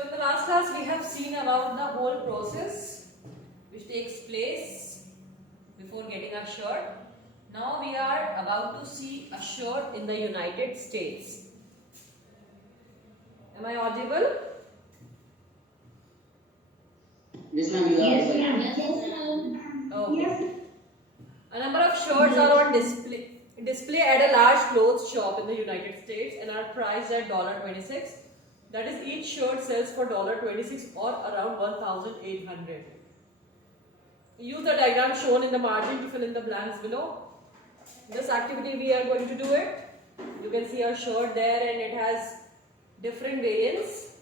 So in the last class we have seen about the whole process which takes place before getting a shirt. Now we are about to see a shirt in the United States. Am I audible? Yes, ma'am. Yes, ma'am. Yes, ma'am. Okay. A number of shirts are on display at a large clothes shop in the United States and are priced at $26. That is, each shirt sells for $26 or around 1,800. Use the diagram shown in the margin to fill in the blanks below. This activity we are going to do it. You can see a shirt there and it has different variants.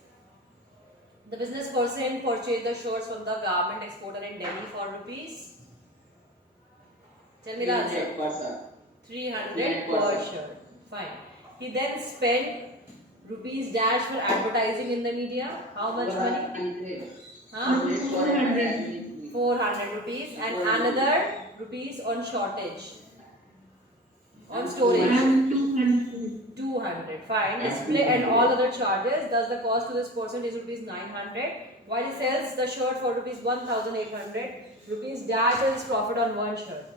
The business person purchased the shirts from the garment exporter in Delhi for rupees. Tell me the answer. 300 per shirt. Fine. He then spent rupees dash for advertising in the media. How much money? Huh? 400 rupees and another rupees on shortage. On storage. 200. Fine. Display and all other charges. Thus the cost to this person is rupees 900. While he sells the shirt for rupees 1,800. Rupees dash is profit on one shirt.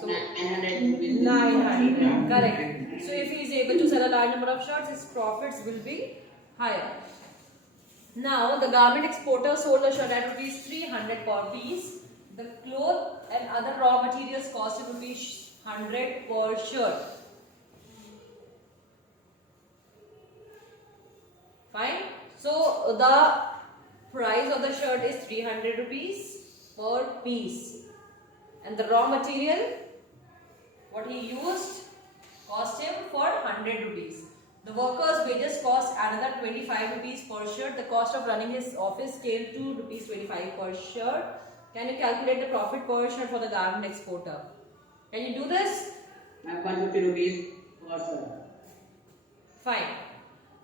So 900. Correct. So if he is able to sell a large number of shirts, his profits will be higher. Now the garment exporter sold the shirt at rupees 300 per piece. The cloth and other raw materials cost him rupees 100 per shirt. Fine. So the price of the shirt is 300 rupees per piece. And the raw material, what he used, cost him for 100 rupees. The worker's wages cost another 25 rupees per shirt. The cost of running his office came to rupees 25 per shirt. Can you calculate the profit per shirt for the garment exporter? Can you do this? 150 rupees per shirt. Fine.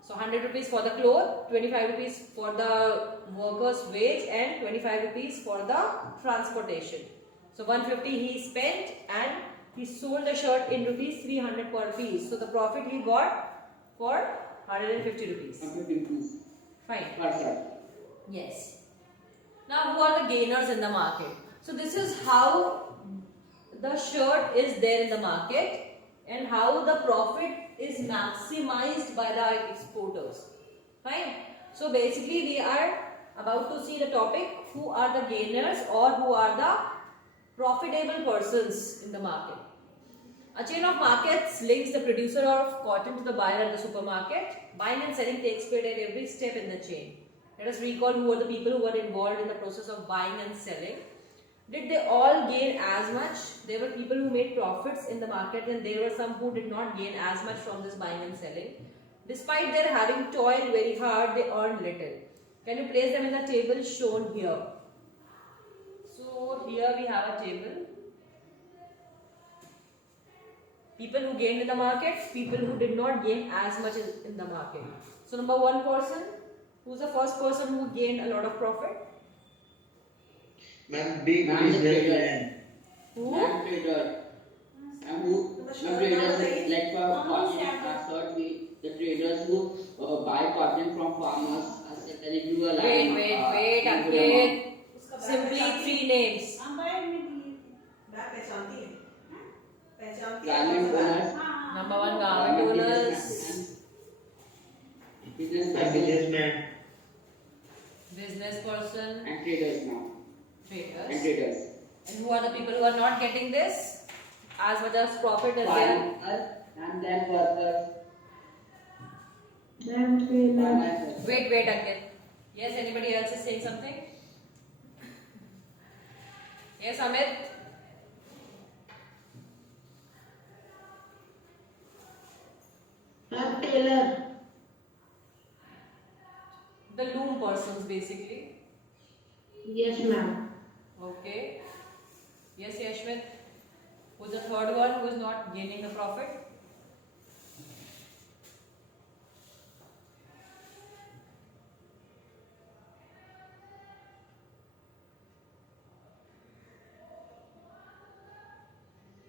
So 100 rupees for the cloth, 25 rupees for the worker's wage and 25 rupees for the transportation. So 150 he spent and he sold the shirt in rupees 300 per piece. So the profit he got for 150 rupees. 150 rupees. Fine. Per shirt. Yes. Now who are the gainers in the market? So this is how the shirt is there in the market and how the profit is maximized by the exporters. Fine. So basically we are about to see the topic, who are the gainers or who are the profitable persons in the market. A chain of markets links the producer of cotton to the buyer at the supermarket. Buying and selling takes place at every step in the chain. Let us recall who are the people who were involved in the process of buying and selling. Did they all gain as much? There were people who made profits in the market and there were some who did not gain as much from this buying and selling. Despite their having toiled very hard, they earned little. Can you place them in the table shown here? So here we have a table. People who gained in the market, people who did not gain as much in the market. So number one person, who's the first person who gained a lot of profit? Ma'am, big businessman. Who? Ma'am, trader. And who? Ma'am, traders like for cotton, the traders who buy cotton from farmers and sell it to a line. Wait, Ankit. Simply three names. Garment owners. Number one, garment owners. Businessman. Business person. And traders now. And Traders. traders. And who are the people who are not getting this? As much as profit as they are. Farmers and then workers. Wait, Ankit. Yes, anybody else is saying something? Yes, Amit? Tailor. The loom persons basically. Yes, ma'am. Okay. Yes, Yashwant. Who's the third one who is not gaining the profit?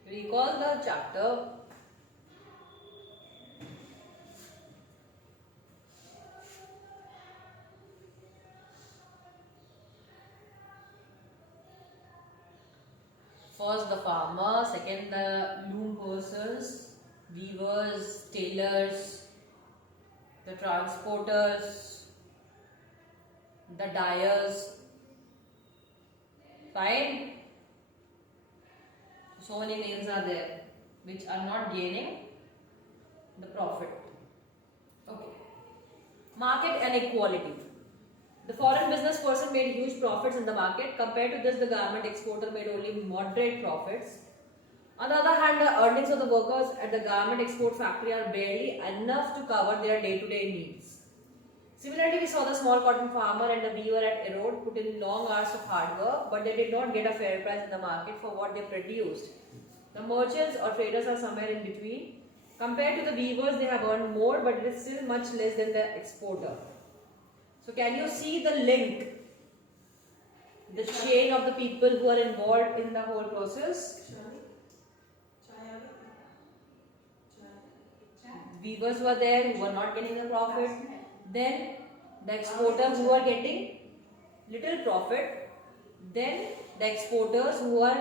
Recall the chapter. First the farmer, second the loom persons, weavers, tailors, the transporters, the dyers. Fine. So many names are there which are not gaining the profit. Okay. Market and equality. The foreign business person made huge profits in the market. Compared to this, the garment exporter made only moderate profits. On the other hand, the earnings of the workers at the garment export factory are barely enough to cover their day-to-day needs. Similarly, we saw the small cotton farmer and the weaver at Erode put in long hours of hard work, but they did not get a fair price in the market for what they produced. The merchants or traders are somewhere in between. Compared to the weavers, they have earned more, but it is still much less than the exporter. So can you see the link, the chain of the people who are involved in the whole process? Weavers were there who were not getting the profit. Then the exporters who are getting little profit. Then the exporters who are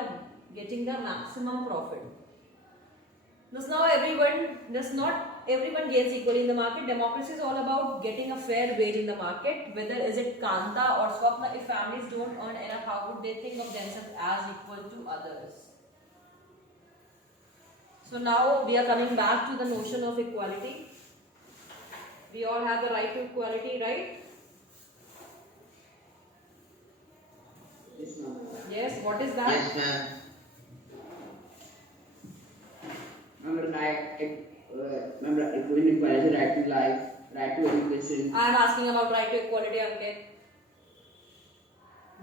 getting the maximum profit. Thus now not everyone gains equally in the market. Democracy is all about getting a fair wage in the market. Whether is it Kanta or Swapna, if families don't earn enough, how would they think of themselves as equal to others? So now we are coming back to the notion of equality. We all have the right to equality, right? Yes, ma'am. Yes, what is that? Yes, ma'am. Remember, equality, right to life, right to education. I am asking about right to equality, Ankit.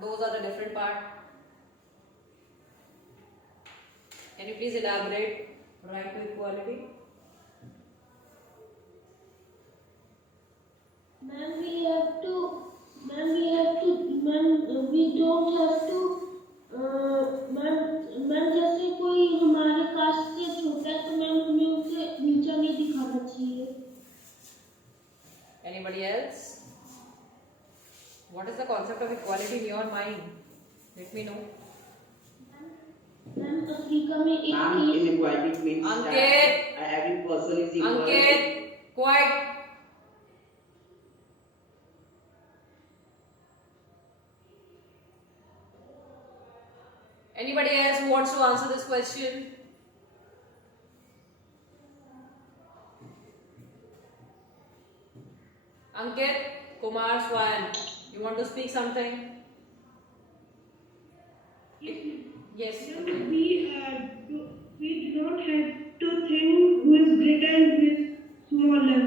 Those are the different part. Can you please elaborate right to equality? Ma'am, we don't have to, ma'am जैसे कोई हमारे cast से छोटा है तो ma'am हमें उसे नीचा नहीं दिखाना चाहिए. Anybody else? What is the concept of equality in your mind? Let me know. Ma'am Africa में एक Ma'am, inequality means Ankit! that every person is equal. Ankit, quiet. Anybody else who wants to answer this question? Ankit, Kumar, Swan, you want to speak something? Yes. We do not have to think who is greater and who is smaller.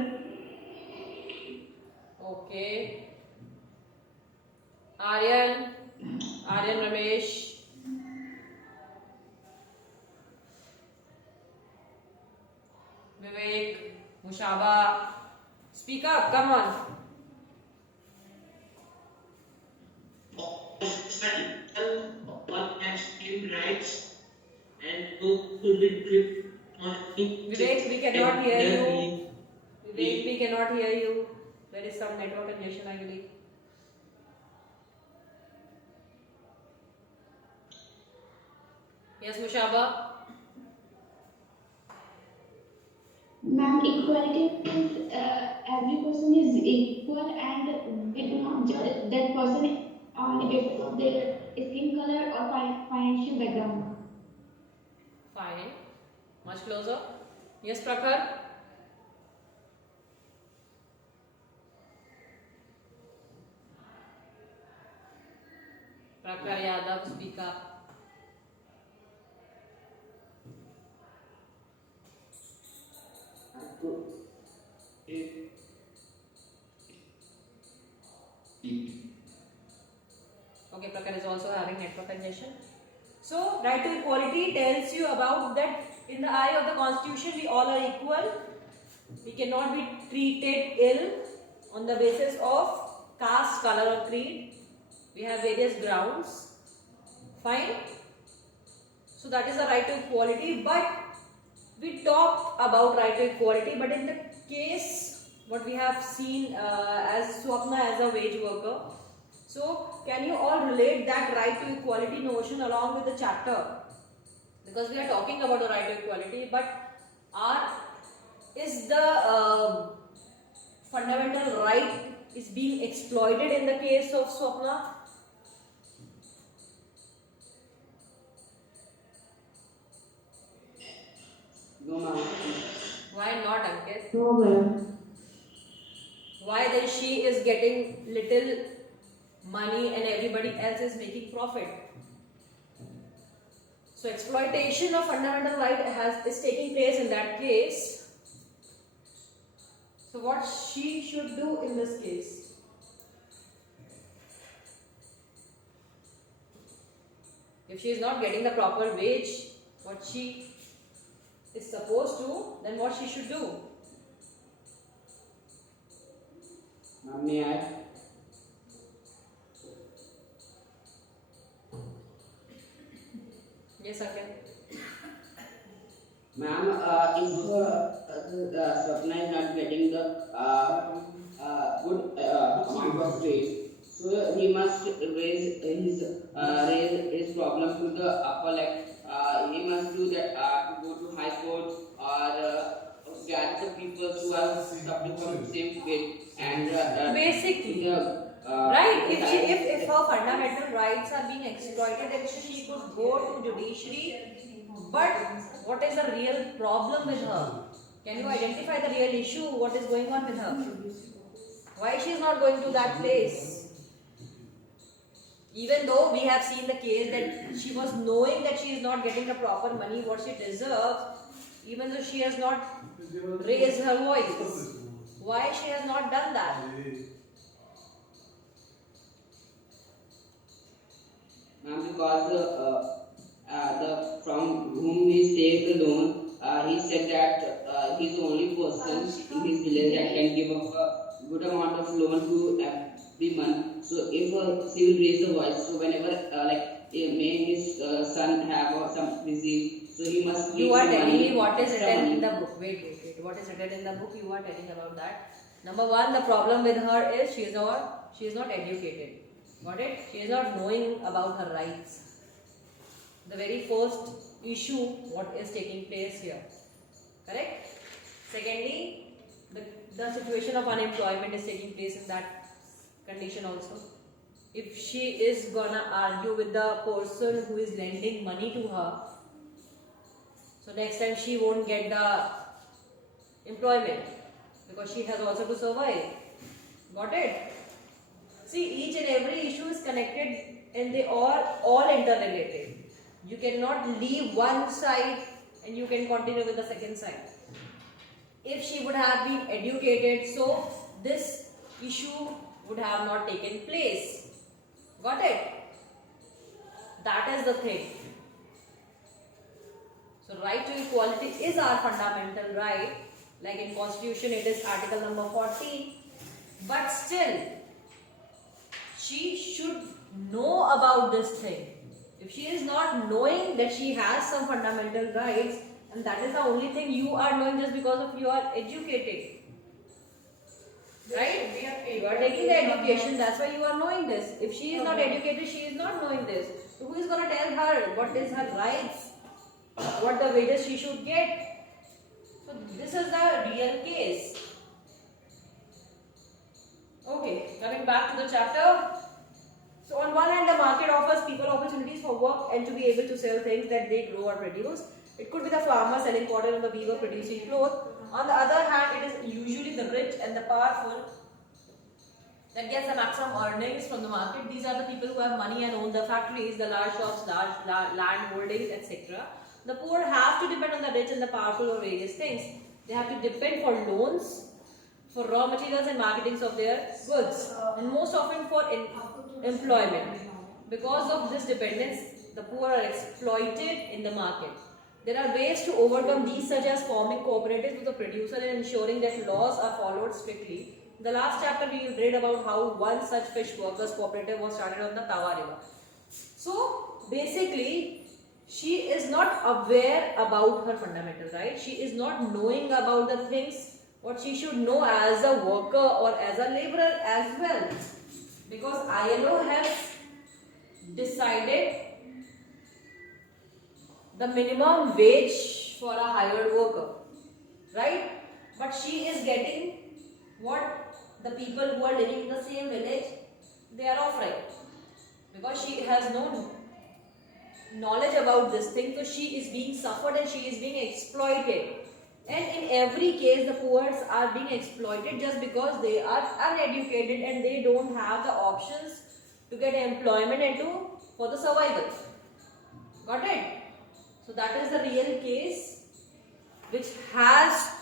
Okay. Aryan Ramesh. Vivek, Mushaba. Speak up, come on. One has same rights and both to be given on Vivek, we cannot hear you. Vivek, we cannot hear you. There is some network congestion, I believe. Yes, Mushaba. Ma'am, equality means every person is equal and we do not judge that person on the basis of their skin color or financial background. Fine. Much closer. Yes, Prakhar. Prakhar Yadav, speak up. Okay, Prakhar is also having network congestion. So, right to equality tells you about that in the eye of the constitution we all are equal. We cannot be treated ill on the basis of caste, color or creed. We have various grounds. Fine. So that is the right to equality, but we talk about right to equality, but in the case what we have seen as Swapna as a wage worker. So can you all relate that right to equality notion along with the chapter? because we are talking about the right to equality, but is the fundamental right is being exploited in the case of Swapna? No, ma'am. Why not, Ankit? No, ma'am. Why then she is getting little money and everybody else is making profit? So exploitation of fundamental right is taking place in that case. So what she should do in this case? If she is not getting the proper wage, what she is supposed to, then what she should do? Ma'am, may I? Yes, Ankit. Ma'am, if Swapna is not getting the good amount of wage, so he must raise his problem to the upper, like he must do that to go to high court or get the people who are suffering from the same fate and Basically, right? If her fundamental rights are being exploited, then she could go to judiciary. But what is the real problem with her? Can you identify the real issue? What is going on with her? Why she is not going to that place? Even though we have seen the case that she was knowing that she is not getting the proper money what she deserves, even though she has not raised her voice. Why she has not done that? Ma'am, because from whom he saved the loan, he said that he's the only person in his village that can give up a good amount of loan to every month. So if she will raise the voice, so whenever may his son have some disease, so he must give You are some telling money, me what is extra written in money. the book. Wait. What is written in the book? You are telling about that. Number one, the problem with her is she is not educated. Got it? She is not knowing about her rights. The very first issue, what is taking place here. Correct? Secondly, the situation of unemployment is taking place in that condition also. If she is gonna argue with the person who is lending money to her, so next time she won't get the employment because she has also to survive. Got it? See, each and every issue is connected and they are all interrelated. You cannot leave one side and you can continue with the second side. If she would have been educated, so this issue would have not taken place. Got it? That is the thing. So right to equality is our fundamental right. Like in Constitution it is article number 14. But still, she should know about this thing. If she is not knowing that she has some fundamental rights, and that is the only thing you are knowing just because of you are educated. Right? You are taking the education, that's why you are knowing this. If she is not educated, she is not knowing this. So who is going to tell her what is her rights? What the wages she should get? So this is the real case. Okay, coming back to the chapter. So on one hand, the market offers people opportunities for work and to be able to sell things that they grow or produce. It could be the farmer selling cotton or the weaver producing clothes. On the other hand, it is usually the rich and the powerful that gets the maximum earnings from the market. These are the people who have money and own the factories, the large shops, large land holdings, etc. The poor have to depend on the rich and the powerful for various things. They have to depend for loans, for raw materials and marketings of their goods, and most often for employment. Because of this dependence, the poor are exploited in the market. There are ways to overcome these, such as forming cooperatives with the producer and ensuring that laws are followed strictly. In the last chapter, we read about how one such fish workers cooperative was started on the Tawa River. So basically, she is not aware about her fundamental rights. She is not knowing about the things what she should know as a worker or as a laborer as well. Because ILO has decided the minimum wage for a hired worker, right? But she is getting what the people who are living in the same village, they are offering, because she has no knowledge about this thing, so she is being suffered and she is being exploited. And in every case, the poor are being exploited just because they are uneducated and they don't have the options to get employment and for the survival. Got it? So that is the real case which has